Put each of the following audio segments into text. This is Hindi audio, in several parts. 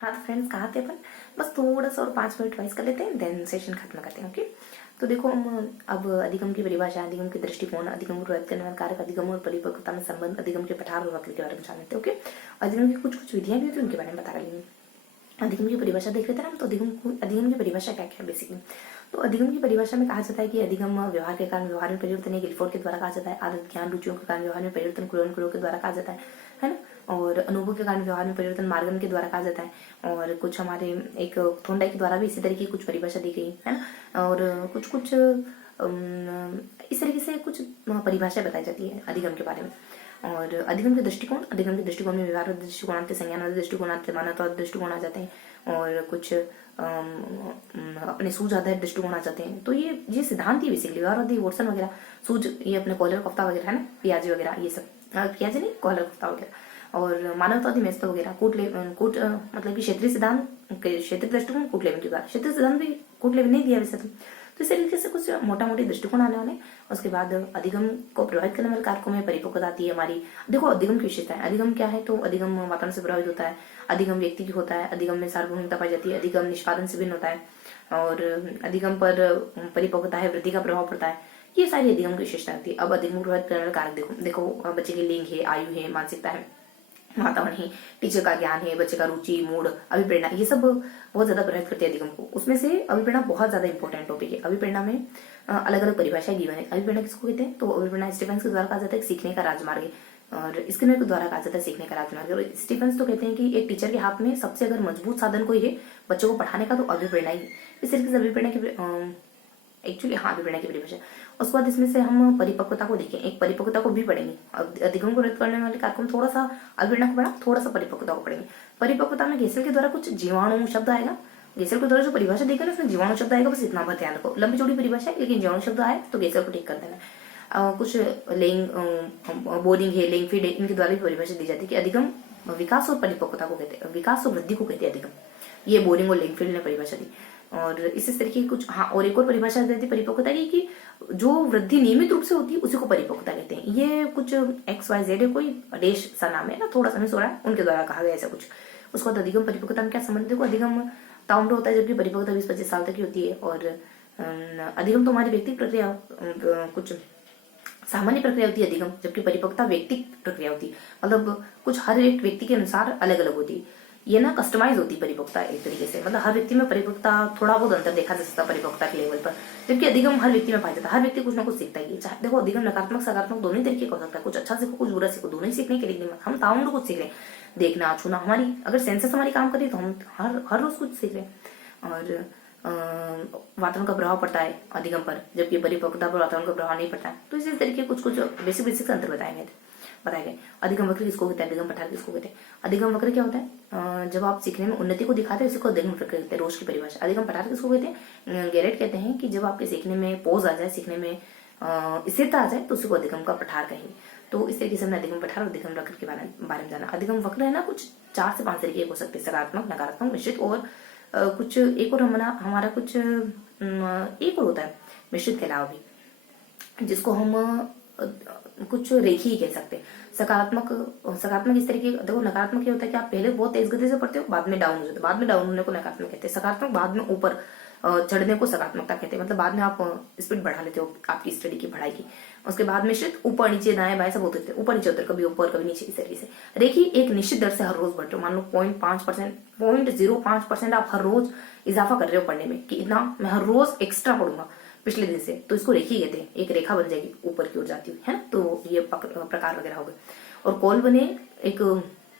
हाँ तो फ्रेंड्स कहाँ थे अपन। बस थोड़ा सा और 5 मिनट वाइज कर लेते हैं, देन सेशन खत्म करते हैं। ओके, तो देखो हम अब अधिगम की परिभाषा, अधिगम के दृष्टिकोण, अधिगम को प्रभावित करने वाले कारक, अधिगम और परिपक्वता में संबंध, अधिगम के पठार और वक्र के बारे में जान लेते हैं। ओके, अधिगम की कुछ कुछ विधियां भी होती है, उनके बारे में बता लेंगे। अधिगम की परिभाषा देख लेते हैं ना। तो अधिगम की परिभाषा क्या क्या है बेसिकली। तो अधिगम की परिभाषा में कहा जाता है कि अधिगम व्यवहार के कारण व्यवहार में परिवर्तन है, गिलफोर्ड के द्वारा कहा जाता है। आदत ज्ञान रुचियों के कारण व्यवहार में परिवर्तन क्रोन क्रो के द्वारा कहा जाता है ना। और अनुभव के कारण व्यवहार में परिवर्तन मार्गन के द्वारा कहा जाता है। और कुछ हमारे एक थोंडाई के द्वारा भी इसी तरीके की कुछ परिभाषा दी गई है ना। और कुछ कुछ इस तरीके से कुछ परिभाषा बताई जाती है अधिगम के बारे में। और अधिगम के दृष्टिकोण में व्यवहार दृष्टिकोण आते, संज्ञान दृष्टिकोण आते, मानवता दृष्टिकोण आ जाते हैं। और कुछ अपने सूझ आधारित दृष्टिकोण आ जाते हैं। तो ये सिद्धांत ही बेसिकली व्यवहारवादी वोटसन वगैरह, सूझ ये अपने कॉलर कफ्ता वगैरह है ना, पियाजी वगैरह, ये सब पियाजी नहीं, कॉलर कफ्ता वगैरह। और मानवतावादी मेस्त वगैरह, कूट मतलब कि क्षेत्रीय सिद्धांत, क्षेत्रीय दृष्टिकोण कूट लेवन की बात, क्षेत्रीय सिद्धांत भी कूट लेवन नहीं दिया वैसे तो इस तरीके से कुछ मोटा मोटी दृष्टिकोण आने वाले। उसके बाद अधिगम को प्रभावित करने वाले कारकों में परिपक्वता आती है हमारी। देखो अधिगम की विशेषता है, अधिगम क्या है, तो अधिगम वातावरण से प्रभावित होता है, अधिगम व्यक्ति की होता है, अधिगम में सार्वभौमिकता पाई जाती है, अधिगम निष्पादन से भिन्न होता है, और अधिगम पर परिपक्वता है, वृद्धि का प्रभाव पड़ता है। ये सारी अधिगम की विशेषता होती है। अब अधिगम को प्रभावित करने वाले कारक देखो बच्चे की लिंग है, आयु है, मानसिकता है, वातावरण है, टीचर का ज्ञान है, बच्चे का रुचि, मूड, अभिप्रेरणा, ये सब बहुत ज्यादा प्रभावित करती है अधिगम को। उसमें से अभिप्रेरणा बहुत ज्यादा इंपॉर्टेंट टॉपिक है। अभिप्रेरणा में अलग अलग परिभाषाएं गिवन है। अभिप्रेरणा किसको कहते हैं, तो अभिप्रेरणा स्टीफेंस के द्वारा कहा जाता है सीखने का राजमार्ग है, और स्किनर के द्वारा कहा जाता है सीखने का राजमार्ग। और स्टीफेंस तो कहते हैं कि एक टीचर के हाथ में सबसे अगर मजबूत साधन कोई है बच्चों को पढ़ाने का, तो अभिप्रेरणा ही है। इस तरीके से अभिप्रेरणा की एक्चुअली हाँ अभिप्रेरणा की परिभाषा। उसके बाद इसमें से हम परिपक्वता को देखें, एक परिपक्वता को भी पढ़ेंगे। अधिगम को रद्द करने वाले कारकों में थोड़ा सा अभिप्रेरणा को पढ़ा, थोड़ा सा परिपक्वता को पढ़ेंगे। परिपक्वता में गेसेल के द्वारा कुछ जीवाणु शब्द आएगा, गेसेल के द्वारा जो परिभाषा देगा ना उसमें जीवाणु शब्द आएगा, बस इतना बात ध्यान रखो। लंबी चौड़ी परिभाषा है लेकिन जीवाणु शब्द आए तो गेसेल को ठीक कर देना। कुछ लेंग बोरिंग है, लेंग फीड है, इनके द्वारा भी परिभाषा दी जाती है कि अधिगम विकास और परिपक्वता को कहते हैं, विकास और वृद्धि को कहते हैं अधिगम। ये बोरिंग और लेंगफील्ड ने परिभाषा दी। और इस तरीके की कुछ हाँ और एक और परिभाषा देती है परिपक्वता की कि जो वृद्धि नियमित रूप से होती है उसी को परिपक्वता कहते हैं। ये कुछ XYZ है, कोई देश सा नाम है ना, थोड़ा सा मिस हो रहा है, उनके द्वारा कहा गया ऐसा कुछ। उसको बाद अधिगम परिपक्वता में क्या संबंध, देखो अधिगम टाउन होता है जबकि परिपक्वता 20-25 साल तक की होती है। और अधिगम तो हमारी व्यक्तिगत प्रक्रिया कुछ सामान्य प्रक्रिया होती है अधिगम, जबकि परिपक्वता व्यक्तिगत प्रक्रिया होती है, मतलब कुछ हर एक व्यक्ति के अनुसार अलग अलग होती है। ये ना कस्टमाइज होती है परिपक्वता एक तरीके से, मतलब हर व्यक्ति में परिपक्वता थोड़ा बहुत अंतर देखा जा सकता है परिपक्वता के लेवल पर, जबकि अधिगम हर व्यक्ति में पाया जाता है। हर व्यक्ति कुछ ना कुछ सीखता ही है। चाहे देखो अधिगम नकारात्मक सकारात्मक दोनों ही तरीके का हो सकता है, कुछ अच्छा सीखो कुछ बुरा सीखो, दोनों ही सीखने के लिए हम ताउंड कुछ सीख रहे हैं, देखना छूना, हमारी अगर सेंसेस हमारी काम करी तो हम हर रोज कुछ सीख रहे हैं। और वातावरण का प्रभाव पड़ता है अधिगम पर, जबकि परिपक्वता पर वातावरण का प्रभाव नहीं पड़ता है। तो इसी तरीके कुछ कुछ बेसिक अंतर बताए गए। अधिगम वक्र किसको कहते हैं, अधिगम पठार किसको कहते हैं। अधिगम वक्र क्या होता है, जब आप सीखने में उन्नति को दिखाते हैं उसको अधिगम वक्र कहते हैं, रोज की परिभाषा। अधिगम पठार किसको कहते हैं, गैरेट कहते हैं कि जब आपके सीखने में पोज आ जाए, सीखने में स्थिरता आ जाए तो उसी को अधिगम का पठार कहेंगे। तो इस तरीके से हमने अधिगम पठार और अधिगम वक्र के बारे में जाना। अधिगम वक्र है ना कुछ 4 से 5 तरीके हो सकते हैं, सकारात्मक, नकारात्मक, मिश्रित, और कुछ एक और हमारा कुछ एक और होता है मिश्रित के अलावा भी, जिसको हम कुछ रेखी ही कह सकते हैं। सकारात्मक इस तरीके, देखो नकारात्मक ये होता है कि आप पहले बहुत तेज गति से पढ़ते हो, बाद में डाउन हो जाते हो, बाद में डाउन होने को नकारात्मक कहते हैं। सकारात्मक बाद में ऊपर चढ़ने को सकारात्मकता कहते हैं, मतलब बाद में आप स्पीड बढ़ा लेते हो आपकी स्टडी की, पढ़ाई की। उसके बाद मिश्रित ऊपर नीचे दाएं बाएं सब होते थे, ऊपर नीचे होते, कभी ऊपर कभी नीचे, इस तरीके से। रेखी एक निश्चित दर से हर रोज बढ़ रहे हो, मान लो 0.5%, 0.05% आप हर रोज इजाफा कर रहे हो पढ़ने में, कि इतना मैं हर रोज एक्स्ट्रा पढ़ूंगा पिछले दिन से, तो इसको रेखी कहते हैं। एक रेखा बन जाएगी ऊपर की ओर जाती हुई, है ना। तो ये प्रकार वगैरह हो गए। और कोल्ब ने एक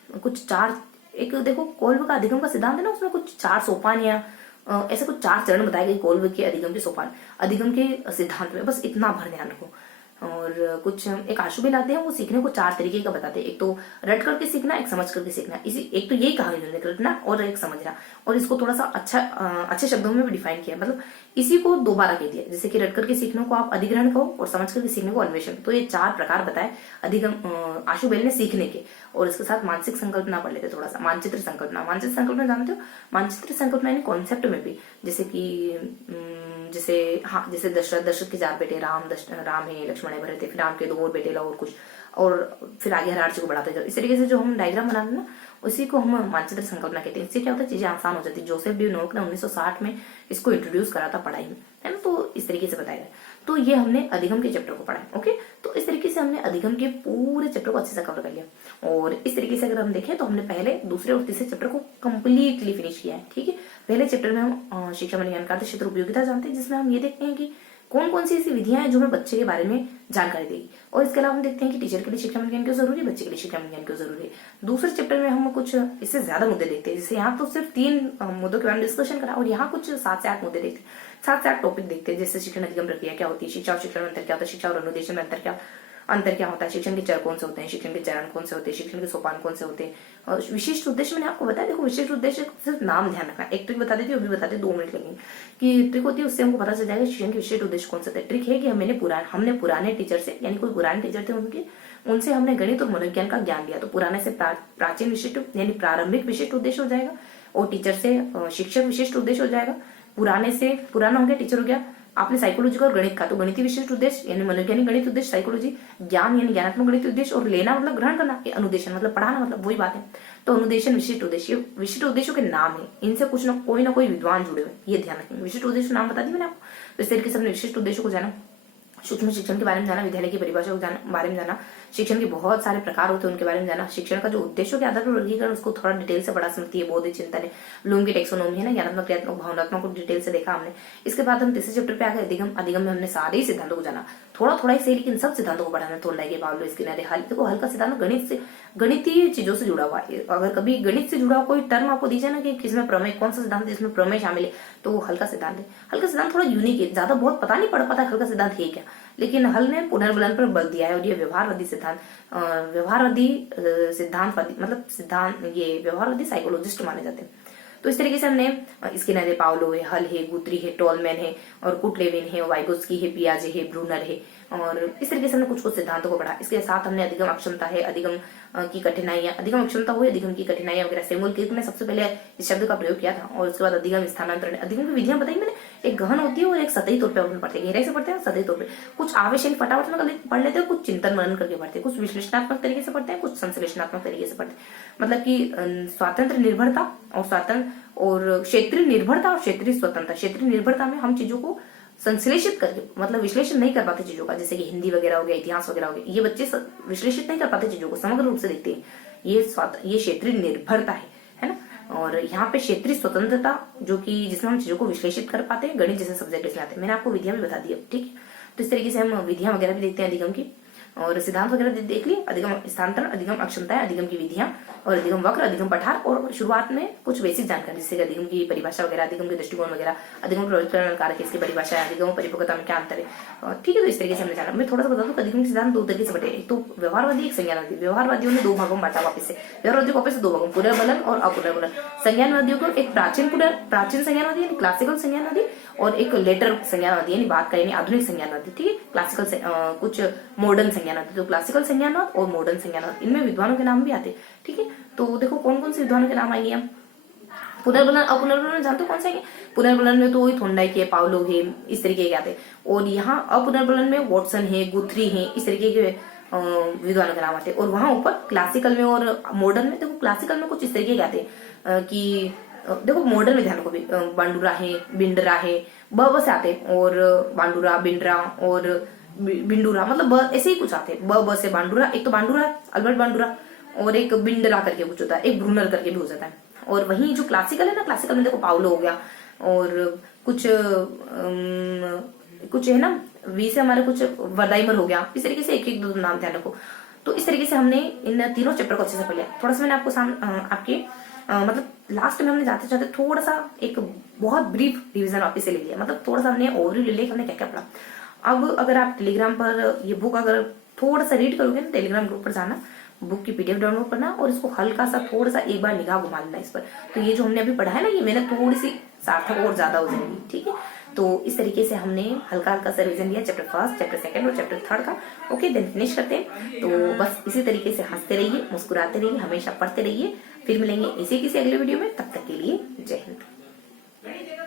कुछ 4 एक देखो कोल्ब का अधिगम का सिद्धांत है ना, उसमें कुछ 4 सोपान या ऐसे कुछ 4 चरण बताए गए कोल्ब के अधिगम के सोपान, अधिगम के सिद्धांत में, बस इतना भर ध्यान रखो। और कुछ एक आशुबेल आते हैं, वो सीखने को 4 तरीके का बताते हैं। एक तो रट करके सीखना, एक समझ करके सीखना, इसी एक तो यही कहा इन्होंने, रटना और एक समझना। और इसको थोड़ा सा अच्छे शब्दों में भी डिफाइन किया, मतलब इसी को दोबारा कह दिया, जैसे कि रट करके सीखने को आप अधिग्रहण कहो और समझ करके सीखने को अन्वेषण। तो ये 4 प्रकार बताए अधिगम आशुबेल ने सीखने के। और इसके साथ मानसिक संकल्पना पढ़ लेते थोड़ा सा, मानचित्र संकल्पना जानते हो। मानचित्र संकल्पना यानी कॉन्सेप्ट में भी, जैसे कि जैसे दशरथ के 4 बेटे, राम है, लक्ष्मण है, भरत है, फिर राम के 2 और बेटे ला और कुछ, और फिर आगे हर आर्च को बढ़ाते जाओ। इस तरीके से जो हम डायग्राम बनाते हैं ना, उसी को हम मानचित्र संकल्पना कहते हैं। इससे क्या होता है, चीजें आसान हो जाती है। जोसेफ डी नोक ने 1960 में इसको इंट्रोड्यूस करा था पढ़ाई में, है ना। तो इस तरीके से बताया। तो ये हमने अधिगम के चैप्टर को पढ़ा है। ओके, तो इस तरीके से हमने अधिगम के पूरे चैप्टर को अच्छे से कवर कर लिया। और इस तरीके से अगर हम देखें तो हमने पहले, दूसरे और तीसरे चैप्टर को कंप्लीटली फिनिश किया है। ठीक है, पहले चैप्टर में हम शिक्षा में ज्ञान कार्य क्षेत्र उपयोगिता जानते हैं, जिसमें हम ये देखते हैं कि कौन कौन सी ऐसी विधियां हैं जो हमें बच्चे के बारे में जानकारी देगी। और इसके अलावा हम देखते हैं कि टीचर के लिए शिक्षा में ज्ञान क्यों जरूरी है, बच्चे के लिए शिक्षा में ज्ञान क्यों जरूरी है। दूसरे चैप्टर में हम कुछ इससे ज्यादा मुद्दे देखते हैं, जैसे यहाँ तो सिर्फ 3 मुद्दों के बारे में डिस्कशन करा, और यहाँ कुछ 7 से 8 मुद्दे देखते हैं, 7 से 8 टॉपिक देखते हैं। जैसे शिक्षण अधिगम प्रक्रिया क्या होती है, शिक्षा और शिक्षण में अंतर क्या होता है, शिक्षा और अनुदेशन में अंतर क्या होता है, शिक्षण के चर कौन से होते हैं, शिक्षण के चरण कौन से होते हैं, शिक्षण के सोपान कौन से होते हैं, और विशिष्ट उद्देश्य मैंने आपको बताया। देखो, विशिष्ट उद्देश्य सिर्फ नाम ध्यान रखना। एक ट्रिक बता देती हूँ, अभी बता दे, 2 मिनट लगेंगे। कि ट्रिक होती है, उससे हमको पता चल जाएगा शिक्षण के विशिष्ट उद्देश्य कौन से थे। ट्रिक है कि हमने पुराने टीचर से, यानी कोई पुराने टीचर थे उनसे हमने गणित और मनोविज्ञान का ज्ञान लिया। तो पुराने से प्राचीन विशिष्ट यानी प्रारंभिक विशिष्ट उद्देश्य हो जाएगा, और टीचर से शिक्षक विशिष्ट उद्देश्य हो जाएगा। पुराने से पुराना हो गया, टीचर हो गया। आपने साइकोलॉजी का और गणित का, तो गणितीय विशिष्ट उद्देश्य यानी मनोवैज्ञानिक गणित उद्देश्य साइकोलॉजी, ज्ञान यानी ज्ञानात्मक गणित उद्देश्य, और लेना मतलब ग्रहण करना, अनुदेशन मतलब पढ़ाना, मतलब वही बात है। तो अनुदेशन विशिष्ट उद्देश्य, विशिष्ट उद्देश्यों के नाम है, इनसे कुछ ना कोई विद्वान जुड़े हुए, ये ध्यान रखेंगे। विशिष्ट उद्देश्य नाम बता दी मैंने आपको। तो इस तरीके से हमने विशिष्ट उद्देश्यों को जाना, सूक्ष्म शिक्षण के बारे में जाना, विद्यालय की परिभाषा के बारे में जाना, शिक्षण के बहुत सारे प्रकार होते हैं उनके बारे में जाना, शिक्षण का जो उद्देश्यों के आधार पर वर्गीकरण उसको थोड़ा डिटेल से पढ़ा सकती है, बोध चिंतन है, ब्लूम की टेक्सोनोमी है ना, ज्ञानात्मक क्रियात्मक भावनात्मक को डिटेल से देखा हमने। इसके बाद हम तीसरे चैप्टर पे आ गए अधिगम। अधिगम में हमने सारे ही सिद्धांतों को जाना, थोड़ा थोड़ा ही सही, लेकिन सब सिद्धांतों को पढ़ाना। थोड़ा पावलो स्किनर है, देखो हल्का सिद्धांत गणित से, गणितीय चीजों से जुड़ा हुआ है। अगर कभी गणित से जुड़ा हुआ कोई टर्म आपको दीजिए ना कि किसमें प्रमेय, कौन सा सिद्धांत जिसमें प्रमेय शामिल है, तो वो हल्का सिद्धांत है। हल्का सिद्धांत थोड़ा यूनिक है, ज्यादा बहुत पता नहीं पड़ पाता हल्का सिद्धांत है क्या, लेकिन हल ने पुनर्बलन पर बल दिया है। और ये व्यवहारवादी सिद्धांत, व्यवहारवादी सिद्धांतवादी मतलब सिद्धांत, ये व्यवहारवादी साइकोलॉजिस्ट माने जाते हैं। तो इस तरीके से हमने स्किनर है, पावलो है, हल है, गुथरी है, टोलमैन है, और कुटलेविन है, वाइगोत्स्की है, पियाजे है, ब्रूनर है, और इस तरीके से हमने कुछ सिद्धांतों को पढ़ा। इसके साथ हमने अधिगम अक्षमता है, अधिगम की कठिनाइयां, अधिगम अक्षमता हुई, अधिगम की कठिनाइयां वगैरह, सैमुअल क्लिक ने सबसे पहले इस शब्द का प्रयोग किया था। और उसके बाद अधिगम स्थानांतरण, अधिगम की विधियां बताई मैंने, एक गहन होती है और एक सतही तौर पर पढ़ते हैं, गहराई से पढ़ते हैं, सतही तौर पर कुछ आवश्यक फटाफट में पढ़ लेते हैं, कुछ चिंतन मनन करके पढ़ते हैं, कुछ विश्लेषणात्मक तरीके से पढ़ते हैं, कुछ संश्लेषणात्मक तरीके से पढ़ते हैं। मतलब कि स्वातंत्र निर्भरता और क्षेत्रीय निर्भरता और क्षेत्रीय स्वतंत्रता। क्षेत्रीय निर्भरता में हम चीजों को संश्लेषित करके, मतलब विश्लेषण नहीं कर पाते चीजों का, जैसे कि हिंदी वगैरह हो गया, इतिहास वगैरह हो गया, ये बच्चे विश्लेषित नहीं कर पाते चीजों को, समग्र रूप से देखते हैं। ये क्षेत्रीय निर्भरता है ना। और यहाँ पे क्षेत्रीय स्वतंत्रता, जो कि जिसमें हम चीजों को विश्लेषित कर पाते हैं, गणित जैसे सब्जेक्ट इसमें आते हैं। मैंने आपको विधियां भी बता दी अब, ठीक है। तो इस तरीके से हम विधियां वगैरह भी देखते हैं अधिगम की, और सिद्धांत वगैरह देख लिए, अधिगम स्थानांतरण, अधिगम अक्षमताएं, अधिगम की विधियां, और अधिगम वक्र, अधिगम पठार, और शुरुआत में कुछ बेसिक जानकारी, जैसे अधिगम की परिभाषा वगैरह, अधिगम के दृष्टिकोण वगैरह, अधिगम प्रवर्तन कारक इसकी परिभाषा है, अधिगम परिपक्वता में क्या अंतर है, ठीक है। तो इस तरीके से हमने जाना। मैं थोड़ा सा बता दूं, अधिगम के सिद्धांत 2 तरीके से बटे, एक तो व्यवहारवादी, एक संज्ञानवादी। व्यवहारवादियों ने 2 भागों में बांटा, वापस से व्यवहारवादियों को वापस से 2 भागों, पुनर्बलन और अपुनर्बलन। संज्ञानवादियों को एक प्राचीन संज्ञानवादी यानी क्लासिकल संज्ञानवादी, और एक लेटर संज्ञानवादी यानी बाद का यानी आधुनिक संज्ञानवादी, ठीक है। क्लासिकल से कुछ मॉडर्न संज्ञानवादी, तो क्लासिकल संज्ञानवाद और मॉडर्न संज्ञानवाद, इनमें विद्वानों के नाम भी आते हैं, ठीक है। तो देखो कौन कौन से विद्वानों के नाम आएंगे हम। पुनर्बलन अपुनर्बलन जानते हो कौन सा है? पुनर्बलन में तो वही थोंडाइक है, पावलो है, इस तरीके के आते हैं। और यहाँ अपुनर्बलन में वॉटसन है, गुथरी है, इस तरीके के विद्वानों के नाम आते हैं। और वहां ऊपर क्लासिकल में और मॉडर्न में, देखो क्लासिकल में कुछ इस तरीके के आते हैं कि देखो मॉडर्न में ध्यान को भी बांडुरा है, बिंडरा है, ब से आते हैं, और बांडुरा, बिंडरा और बिंडुरा, मतलब ऐसे ही कुछ आते हैं। ब से बांडुरा, एक तो बांडुरा है अल्बर्ट बांडुरा, और एक बिंडरा करके कुछ होता है, एक ब्रूनर करके भी हो जाता है। और वहीं जो क्लासिकल है ना, क्लासिकल में देखो पावलो हो गया, और कुछ है ना, वी से हमारे कुछ वर्दाइमर हो गया, इस तरीके से एक एक 2 नाम ध्यान रखो। तो इस तरीके से हमने इन तीनों चैप्टर को अच्छे से पढ़ लिया। थोड़ा सा मैंने आपको आपके मतलब लास्ट में हमने जाते जाते थोड़ा सा एक बहुत ब्रीफ रिवीजन वापस से ले लिया, मतलब थोड़ा सा हमने ओवरव्यू ले लिया हमने क्या क्या पढ़ा। अब अगर आप टेलीग्राम पर ये बुक अगर थोड़ा सा रीड करोगे ना, टेलीग्राम ग्रुप पर जाना, बुक की पीडीएफ डाउनलोड करना, और इसको हल्का सा थोड़ा सा एक बार निगाह घुमा लेना इस पर। तो ये जो हमने अभी पढ़ा है ना, ये मैंने थोड़ी सी सार्थक और ज्यादा हो जाएगी, ठीक है। तो इस तरीके से हमने हल्का हल्का सा रिवीजन दिया चैप्टर 1, चैप्टर 2 और चैप्टर 3 का। ओके, देन फिनिश करते हैं। तो बस इसी तरीके से हंसते रहिए, मुस्कुराते रहिए, हमेशा पढ़ते रहिए। फिर मिलेंगे इसी किसी अगले वीडियो में, तब तक के लिए जय हिंद।